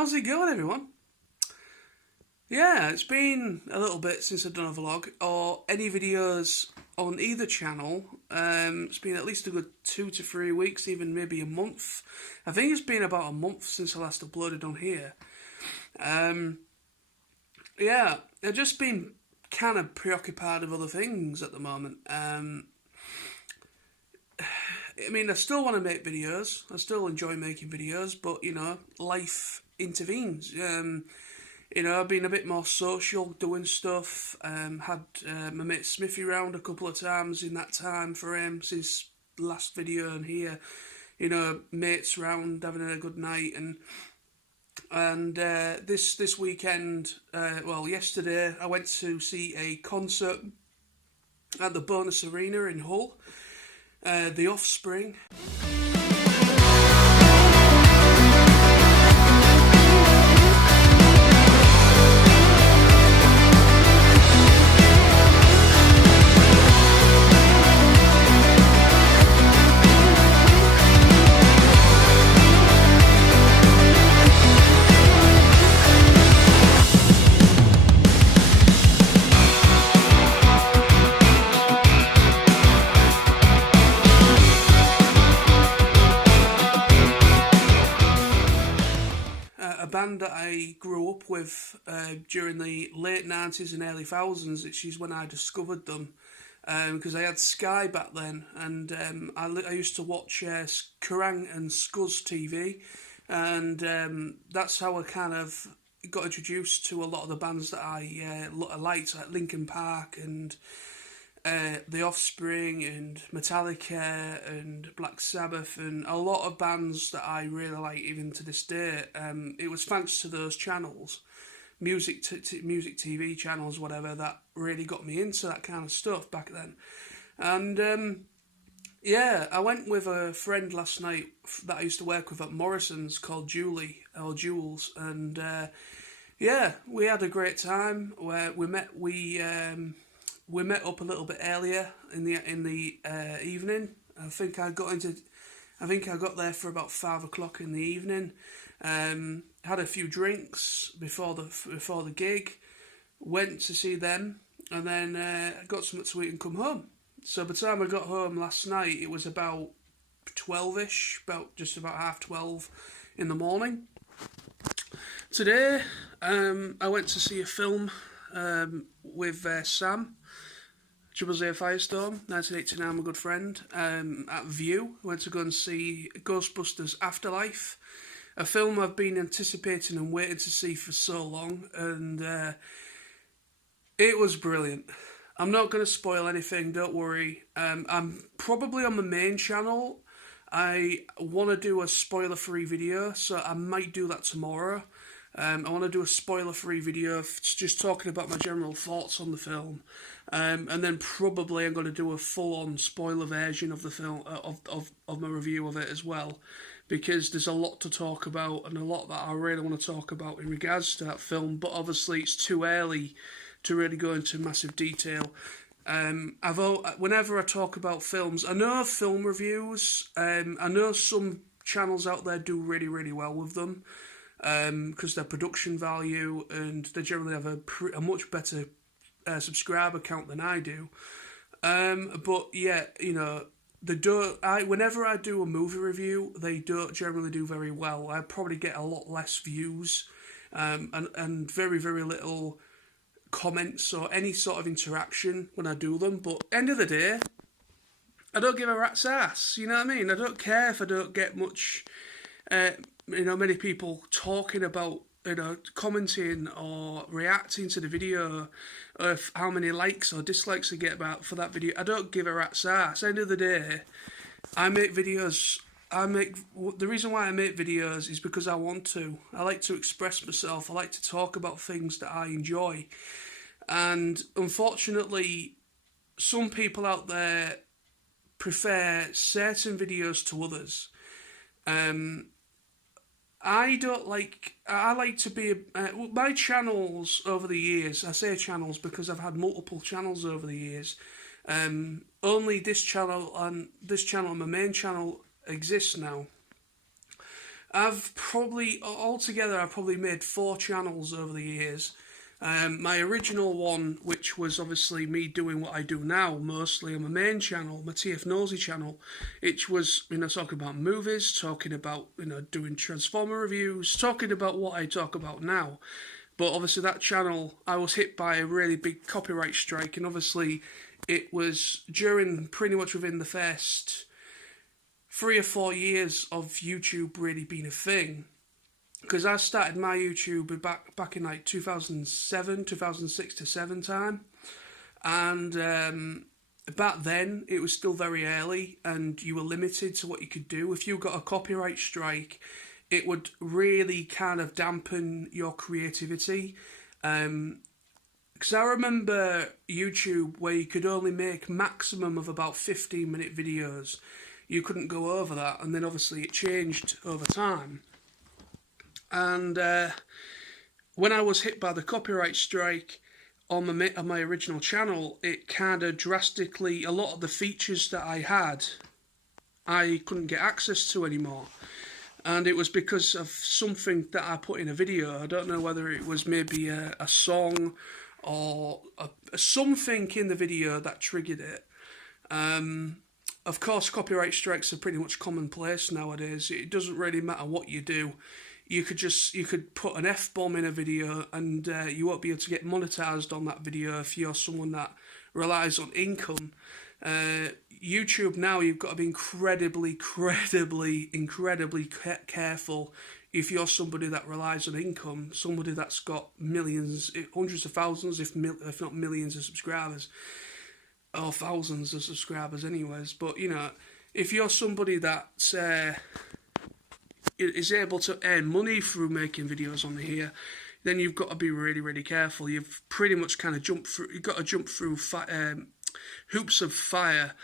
How's it going, everyone? Yeah, it's been a little bit since I've done a vlog or any videos on either channel. It's been at least a good 2 to 3 weeks, even maybe a month. I think it's been about a month since I last uploaded on here. Yeah, I've just been kind of preoccupied with other things at the moment. I still want to make videos. I still enjoy making videos, but, life intervenes. I've been a bit more social, doing stuff. Had my mate Smithy round a couple of times in that time for him since the last video and here. Mates round having a good night and this weekend, yesterday I went to see a concert at the Bonus Arena in Hull. The Offspring. A band that I grew up with during the late 90s and early thousands, which is when I discovered them, because I had Sky back then, and I used to watch Kerrang and Scuzz TV, and that's how I kind of got introduced to a lot of the bands that I liked, like Linkin Park and The Offspring and Metallica and Black Sabbath and a lot of bands that I really like even to this day. It was thanks to those channels, music TV channels, whatever, that really got me into that kind of stuff back then. And I went with a friend last night that I used to work with at Morrison's called Julie, or Jules, and we had a great time. Where we met up a little bit earlier in the evening. I think I got there for about 5 o'clock in the evening. Had a few drinks before the gig. Went to see them, and then got something to eat and come home. So by the time I got home last night, it was about 12ish, just about 12:30 in the morning. Today, I went to see a film with Sam. Triple-Zero Firestorm, 1989, my good friend, at View. Went to go and see Ghostbusters Afterlife, a film I've been anticipating and waiting to see for so long, and it was brilliant. I'm not going to spoil anything, don't worry. I'm probably on the main channel. I want to do a spoiler-free video, so I might do that tomorrow. I want to do a spoiler-free video just talking about my general thoughts on the film, and then probably I'm going to do a full-on spoiler version of the film, of my review of it as well, because there's a lot to talk about and a lot that I really want to talk about in regards to that film, but obviously it's too early to really go into massive detail. Whenever I talk about films, I know film reviews, I know some channels out there do really, really well with them, because their production value, and they generally have a much better subscriber count than I do. But yeah, they don't. Whenever I do a movie review, they don't generally do very well. I probably get a lot less views, and very, very little comments or any sort of interaction when I do them. But end of the day, I don't give a rat's ass. You know what I mean? I don't care if I don't get much. Many people talking about, commenting or reacting to the video, or how many likes or dislikes I get for that video. I don't give a rat's ass. End of the day, I make videos. The reason why I make videos is because I want to. I like to express myself. I like to talk about things that I enjoy. And unfortunately, some people out there prefer certain videos to others. I like to be, my channels over the years, I say channels because I've had multiple channels over the years, only this channel and my main channel exists now. I've probably, altogether, I've probably made 4 channels over the years. My original one, which was obviously me doing what I do now, mostly on my main channel, my TF Nosy channel, which was, talking about movies, talking about, doing Transformer reviews, talking about what I talk about now. But obviously that channel, I was hit by a really big copyright strike, and obviously it was pretty much within the first 3 or 4 years of YouTube really being a thing. Because I started my YouTube back in like 2007, 2006 to 7 time. And back then, it was still very early and you were limited to what you could do. If you got a copyright strike, it would really kind of dampen your creativity. Because I remember YouTube where you could only make maximum of about 15-minute videos. You couldn't go over that, and then obviously it changed over time. And when I was hit by the copyright strike on my original channel, it kind of drastically, a lot of the features that I had, I couldn't get access to anymore. And it was because of something that I put in a video. I don't know whether it was maybe a song or something in the video that triggered it. Of course, copyright strikes are pretty much commonplace nowadays. It doesn't really matter what you do. You could put an F-bomb in a video and you won't be able to get monetized on that video if you're someone that relies on income. YouTube now, you've got to be incredibly careful if you're somebody that relies on income, somebody that's got millions, hundreds of thousands, if not millions of subscribers, or thousands of subscribers anyways. But, if you're somebody that is able to earn money through making videos on here, then you've got to be really careful. You've pretty much kind of you've got to jump through hoops of fire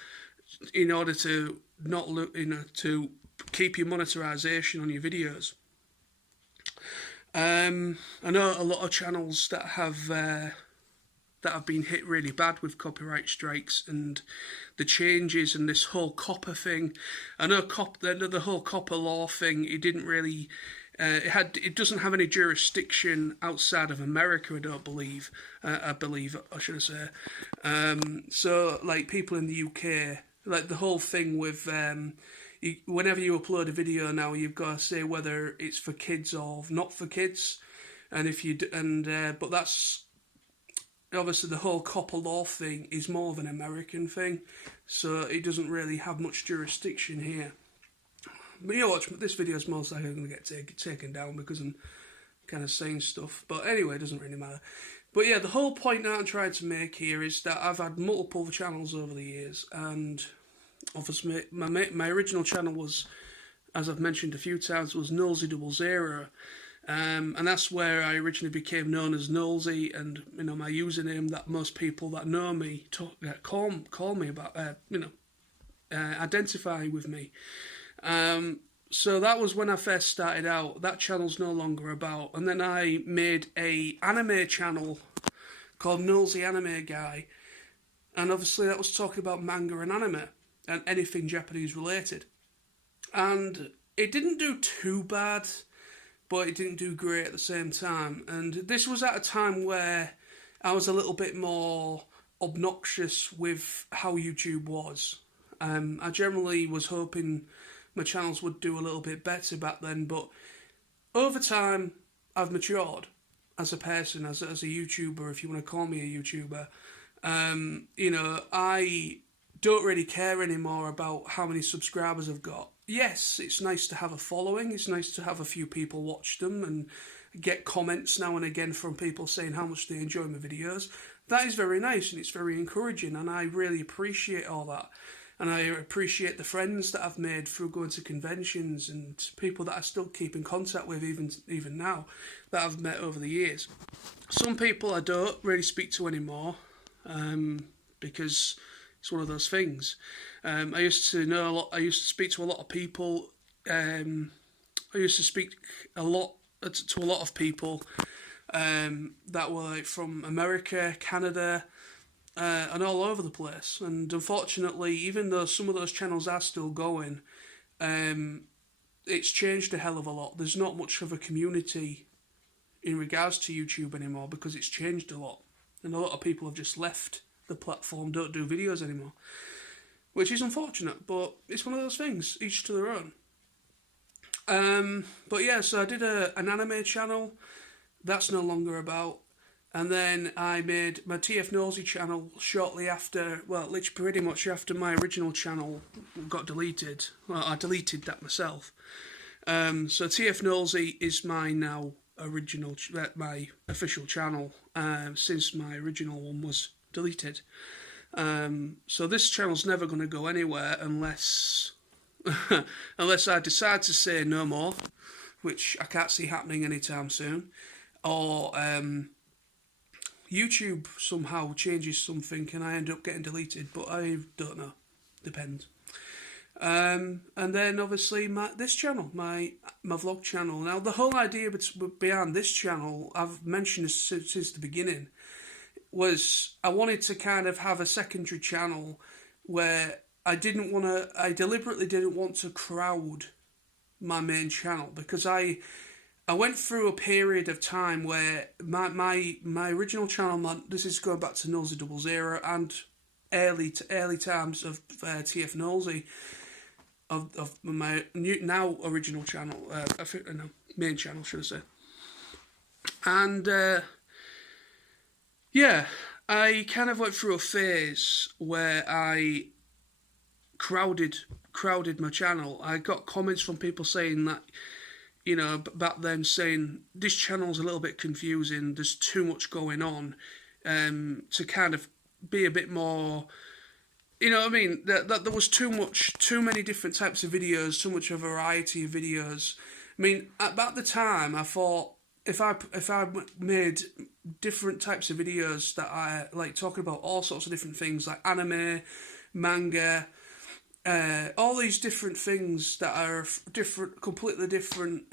in order to not look, to keep your monetization on your videos. I know a lot of channels that have been hit really bad with copyright strikes and the changes and this whole copper thing. I know the whole copper law thing. It didn't really. It doesn't have any jurisdiction outside of America, I don't believe. I should say. So, like, people in the UK, like the whole thing with whenever you upload a video now, you've got to say whether it's for kids or not for kids, and but that's obviously the whole copper law thing is more of an American thing, so it doesn't really have much jurisdiction here. But watch, this video is most likely going to get taken down because I'm kind of saying stuff. But anyway, it doesn't really matter. But yeah, the whole point that I'm trying to make here is that I've had multiple channels over the years, and obviously my original channel was, as I've mentioned a few times, was Nullsy00. And that's where I originally became known as Nullsy, and my username that most people that know me call me about, identify with me. So that was when I first started out. That channel's no longer about, and then I made a anime channel called Nullsy Anime Guy, and obviously that was talking about manga and anime and anything Japanese related. And it didn't do too bad, but it didn't do great at the same time. And this was at a time where I was a little bit more obnoxious with how YouTube was. I generally was hoping my channels would do a little bit better back then, but over time I've matured as a person, as a YouTuber, if you want to call me a YouTuber. I don't really care anymore about how many subscribers I've got. Yes, it's nice to have a following, it's nice to have a few people watch them and get comments now and again from people saying how much they enjoy my videos. That is very nice and it's very encouraging, and I really appreciate all that. And I appreciate the friends that I've made through going to conventions and people that I still keep in contact with even now that I've met over the years. Some people I don't really speak to anymore because it's one of those things. I used to speak to a lot of people. I used to speak to a lot of people that were like from America, Canada, and all over the place. And unfortunately, even though some of those channels are still going, it's changed a hell of a lot. There's not much of a community in regards to YouTube anymore because it's changed a lot. And a lot of people have just left the platform, don't do videos anymore. Which is unfortunate, but it's one of those things, each to their own. But yeah, so I did an anime channel. That's no longer about. And then I made my TF Nosy channel shortly after, well, literally pretty much after my original channel got deleted. Well, I deleted that myself. So TF Nosy is my now original, my official channel, since my original one was deleted. So this channel's never going to go anywhere unless unless I decide to say no more, which I can't see happening anytime soon, or YouTube somehow changes something and I end up getting deleted, but I don't know. Depends. And then obviously this channel, my vlog channel. Now the whole idea behind this channel, I've mentioned this since the beginning, was I wanted to kind of have a secondary channel where I deliberately didn't want to crowd my main channel, because I went through a period of time where my original channel, this is going back to Nosy 00 and early times of TF Nosy, of my now original channel, main channel, should I say. And yeah, I kind of went through a phase where I crowded my channel. I got comments from people saying that, you know, back then, saying this channel's a little bit confusing, there's too much going on, to kind of be a bit more, you know what I mean, that there was too many different types of videos, too much of a variety of videos. I mean, at the time, I thought, if I made different types of videos that I like, talking about all sorts of different things like anime, manga, all these different things that are completely different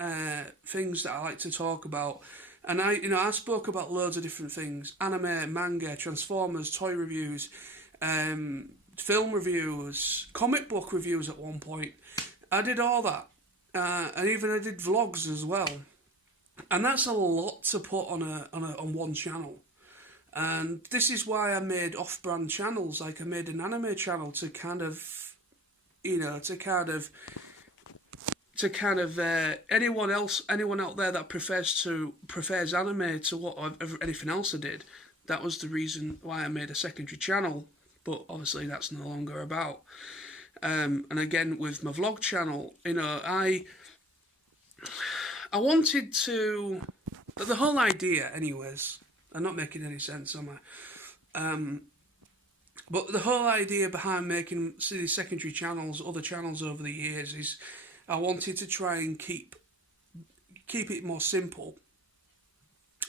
things that I like to talk about. And I spoke about loads of different things: anime, manga, Transformers, toy reviews, film reviews, comic book reviews at one point. I did all that, and even I did vlogs as well. And that's a lot to put on one channel. And this is why I made off-brand channels. Like, I made an anime channel to kind of, you know, anyone out there that prefers anime to what anything else I did. That was the reason why I made a secondary channel, but obviously that's no longer about. And again, with my vlog channel, you know, I wanted to, the whole idea, anyways. I'm not making any sense, am I? But the whole idea behind making these secondary channels, other channels over the years, is I wanted to try and keep it more simple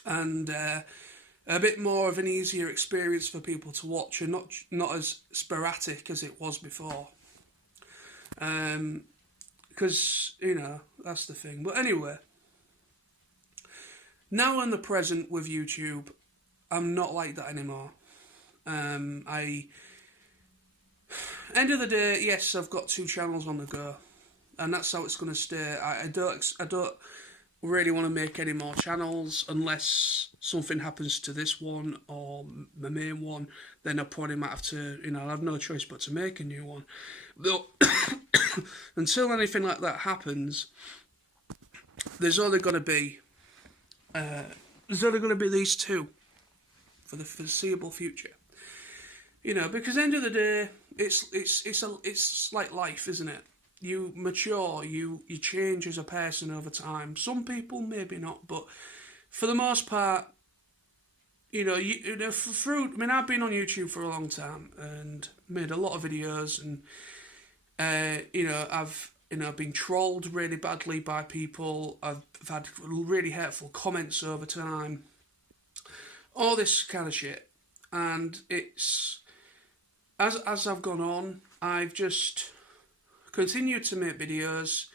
and a bit more of an easier experience for people to watch, and not as sporadic as it was before. Because, you know, that's the thing. But anyway, now in the present with YouTube, I'm not like that anymore. End of the day, yes, I've got 2 channels on the go, and that's how it's going to stay. I don't really want to make any more channels unless something happens to this one or my main one. Then I probably might have to, you know, I'll have no choice but to make a new one. But until anything like that happens, there's only going to be these 2 for the foreseeable future. You know, because at the end of the day, it's like life, isn't it? You mature, you change as a person over time. Some people maybe not, but for the most part, you know, I mean, I've been on YouTube for a long time and made a lot of videos, and you know, I've been trolled really badly by people. I've had really hurtful comments over time. All this kind of shit, and it's as I've gone on, I've just continued to make videos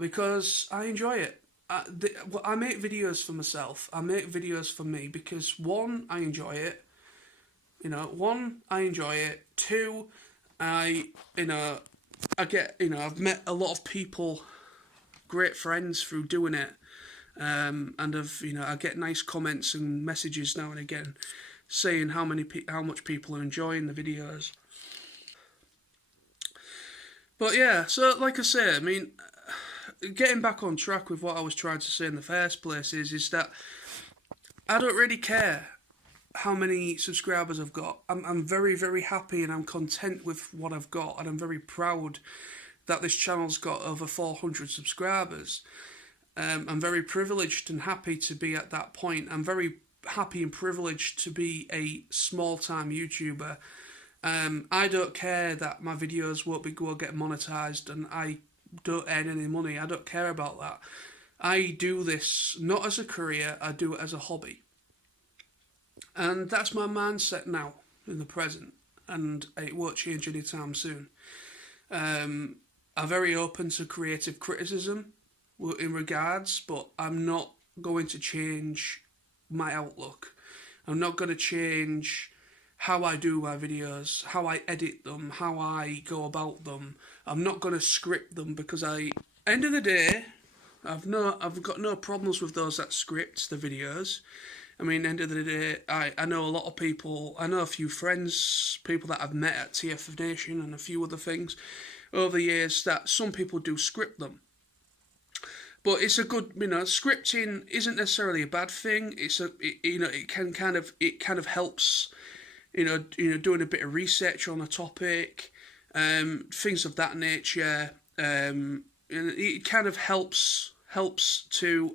because I enjoy it. I make videos for myself. I make videos for me because 1, I enjoy it. You know, 1, I enjoy it. 2, I've met a lot of people great friends through doing it, and I get nice comments and messages now and again, saying how much people are enjoying the videos. But yeah, so like I say, I mean, getting back on track with what I was trying to say in the first place is that I don't really care how many subscribers I've got. I'm very, very happy and I'm content with what I've got, and I'm very proud that this channel's got over 400 subscribers. I'm very privileged and happy to be at that point. I'm very happy and privileged to be a small-time YouTuber. I don't care that my videos won't get monetized and I don't earn any money. I don't care about that. I do this not as a career, I do it as a hobby. And that's my mindset now, in the present, and it won't change anytime soon. I'm very open to creative criticism in regards, but I'm not going to change my outlook. I'm not going to change how I do my videos, how I edit them, how I go about them. I'm not going to script them, because end of the day, I've got no problems with those that script the videos. I mean, end of the day, I know a lot of people. I know a few friends, people that I've met at TF Nation and a few other things over the years, that some people do script them. But it's a good, scripting isn't necessarily a bad thing. It kind of helps, doing a bit of research on a topic, things of that nature. And it kind of helps to,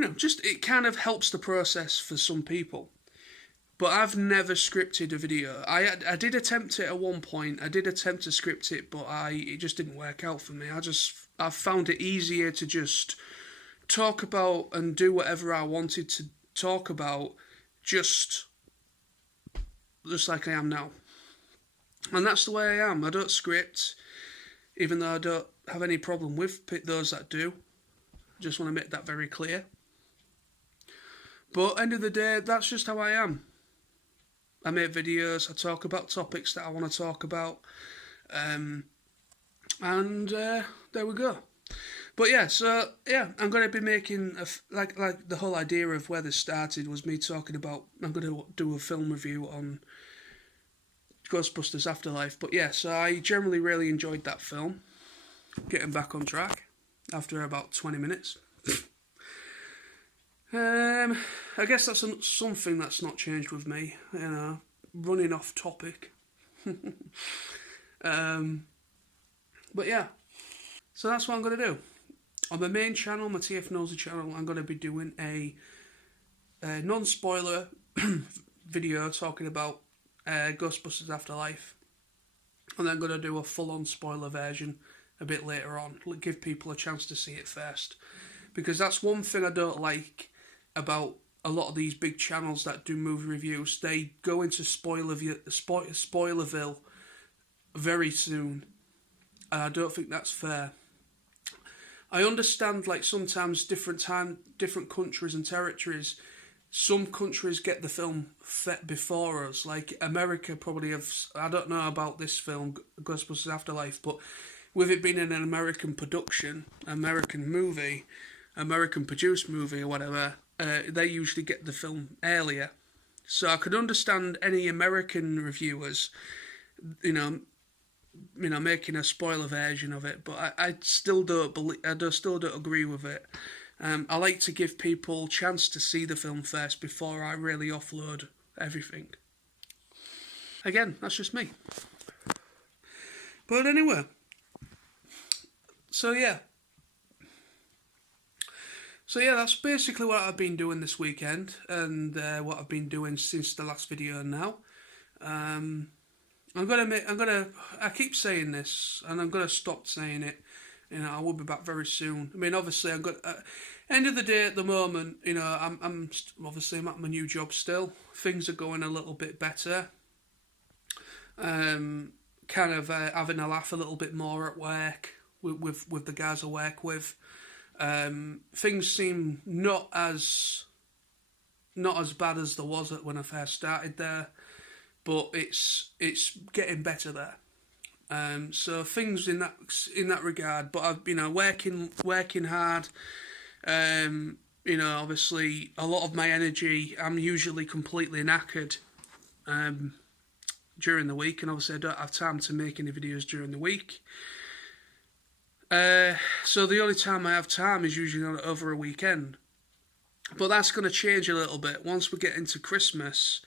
it kind of helps the process for some people. But I've never scripted a video. I did attempt it at one point. I did attempt to script it, but it just didn't work out for me. I found it easier to just talk about and do whatever I wanted to talk about, just like I am now. And that's the way I am. I don't script, even though I don't have any problem with those that do. I just want to make that very clear. But end of the day, that's just how I am. I make videos, I talk about topics that I want to talk about, and there we go. But yeah, so yeah, I'm going to be making like the whole idea of where this started was me talking about, I'm going to do a film review on Ghostbusters Afterlife. But yeah, so I generally really enjoyed that film. Getting back on track after about 20 minutes. I guess that's something that's not changed with me, running off topic. But yeah, so that's what I'm going to do. On my main channel, my TF Nosy channel, I'm going to be doing a non-spoiler video talking about Ghostbusters Afterlife. And then I'm going to do a full-on spoiler version a bit later on. Give people a chance to see it first. Because that's one thing I don't like about a lot of these big channels that do movie reviews. They go into Spoilerville very soon, and I don't think that's fair. I understand, like, sometimes different countries and territories, some countries get the film before us. Like America probably have. I don't know about this film, Ghostbusters Afterlife, but with it being an American production, American movie, American produced movie or whatever, they usually get the film earlier. So I could understand any American reviewers, making a spoiler version of it, but I still don't agree with it. I like to give people a chance to see the film first before I really offload everything. Again, that's just me. But anyway, so yeah, that's basically what I've been doing this weekend, and what I've been doing since the last video now. I keep saying this, and I'm gonna stop saying it. I will be back very soon. I mean, obviously, end of the day, at the moment, I'm obviously I'm at my new job still. Things are going a little bit better. Kind of having a laugh a little bit more at work with the guys I work with. Things seem not as bad as there was when I first started there, but it's getting better there. So things in that regard. But I've working hard. Obviously a lot of my energy. I'm usually completely knackered during the week, and obviously I don't have time to make any videos during the week. So the only time I have time is usually over a weekend. But that's going to change a little bit once we get into Christmas.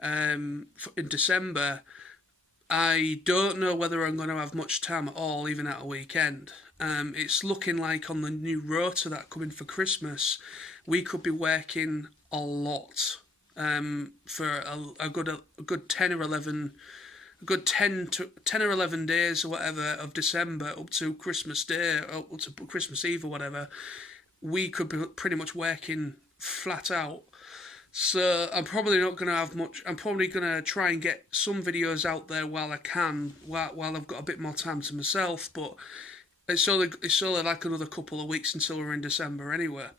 In December, I don't know whether I'm going to have much time at all, even at a weekend. It's looking like on the new rota that coming for Christmas, we could be working a lot for a good 10 or 11, a good 10 or 11 days or whatever of December up to Christmas Day, or up to Christmas Eve or whatever. We could be pretty much working flat out. So I'm probably not going to have much. I'm probably going to try and get some videos out there while I can, while I've got a bit more time to myself. But it's only like another couple of weeks until we're in December anyway.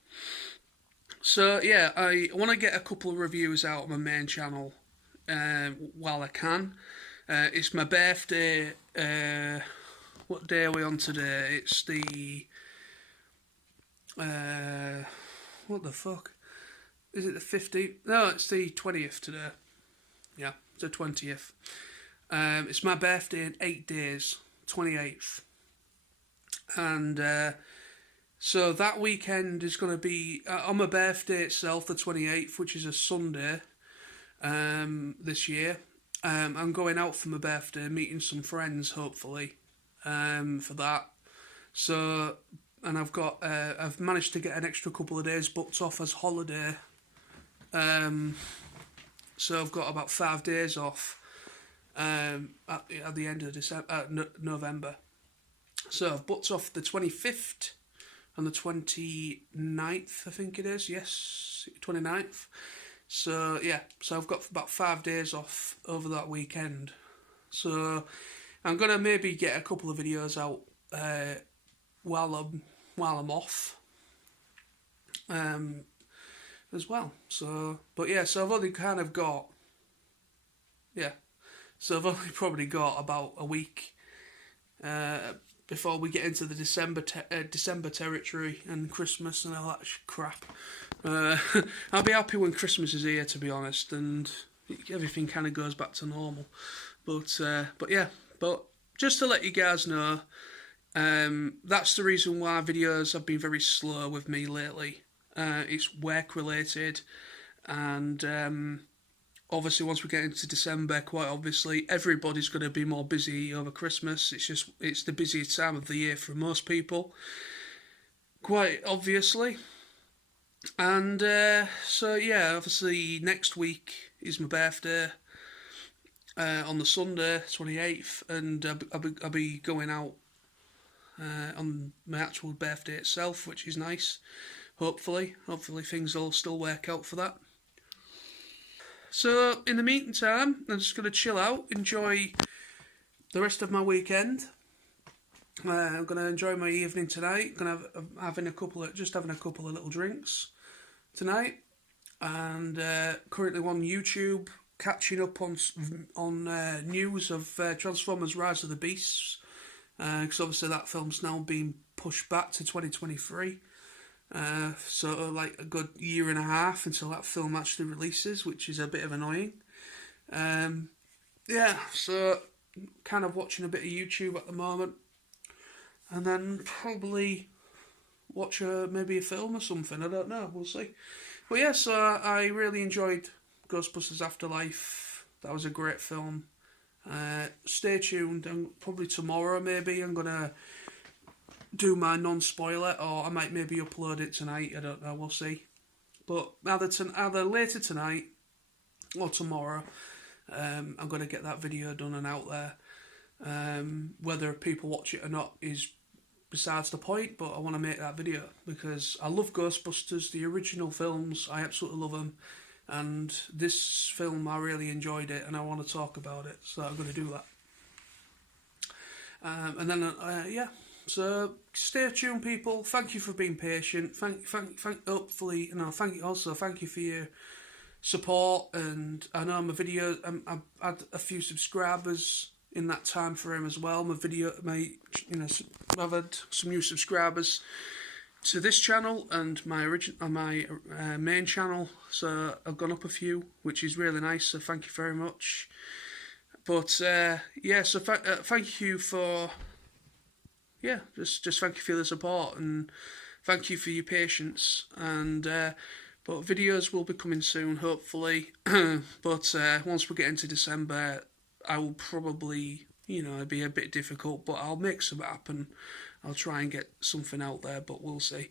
So yeah, I want to get a couple of reviews out on my main channel while I can. It's my birthday. What day are we on today? It's the... what the fuck? Is it the 15th? No, it's the 20th today. Yeah, it's the 20th. It's my birthday in 8 days, 28th. And so that weekend is going to be, on my birthday itself, the 28th, which is a Sunday this year. I'm going out for my birthday, meeting some friends, hopefully, for that. So... And I've managed to get an extra couple of days booked off as holiday. So I've got about 5 days off at the end of November. So I've booked off the 25th and the 29th, I think it is. Yes, 29th. So yeah, so I've got about 5 days off over that weekend. So I'm gonna maybe get a couple of videos out while I'm off as well. So, but yeah, so I've only kind of got, so I've only probably got about a week before we get into the December territory and Christmas and all that crap. I'll be happy when Christmas is here, to be honest, and everything kind of goes back to normal. But yeah, but just to let you guys know, that's the reason why videos have been very slow with me lately. It's work related, and obviously once we get into December, quite obviously everybody's going to be more busy over Christmas. It's the busiest time of the year for most people, quite obviously. And so yeah, obviously next week is my birthday on the Sunday 28th, and I'll be going out on my actual birthday itself, which is nice. Hopefully things will still work out for that. So in the meantime, I'm just going to chill out, enjoy the rest of my weekend. I'm going to enjoy my evening tonight. I'm going to having a couple of little drinks tonight, and currently on YouTube catching up on news of Transformers: Rise of the Beasts. Because obviously that film's now been pushed back to 2023. So like a good year and a half until that film actually releases, which is a bit of annoying. Yeah, so kind of watching a bit of YouTube at the moment. And then probably watch maybe a film or something, I don't know, we'll see. But yeah, so I really enjoyed Ghostbusters Afterlife. That was a great film. Stay tuned, and probably tomorrow maybe I'm gonna do my non-spoiler, or I might maybe upload it tonight, I don't know, we'll see. But either later tonight or tomorrow, I'm gonna get that video done and out there. Whether people watch it or not is besides the point, but I want to make that video because I love Ghostbusters, the original films, I absolutely love them. And this film, I really enjoyed it, and I want to talk about it, so I'm going to do that. And then, yeah, so stay tuned, people. Thank you for being patient. Hopefully, thank you for your support. And I know my videos, I've had a few subscribers in that time frame as well. I've had some new subscribers to this channel and my main channel, so I've gone up a few, which is really nice. So thank you very much. But yeah, so thank you for just thank you for the support, and thank you for your patience. And but videos will be coming soon, hopefully. But once we get into December, I will probably, it'd be a bit difficult, but I'll make something happen. I'll try and get something out there, but we'll see.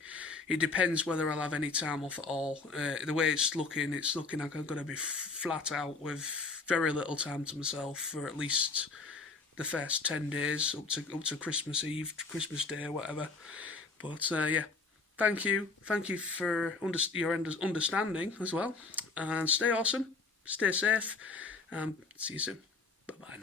It depends whether I'll have any time off at all. The way it's looking like I'm going to be flat out with very little time to myself for at least the first 10 days up to Christmas Eve, Christmas Day, whatever. But yeah, thank you for your understanding as well, and stay awesome, stay safe, see you soon. Bye bye now.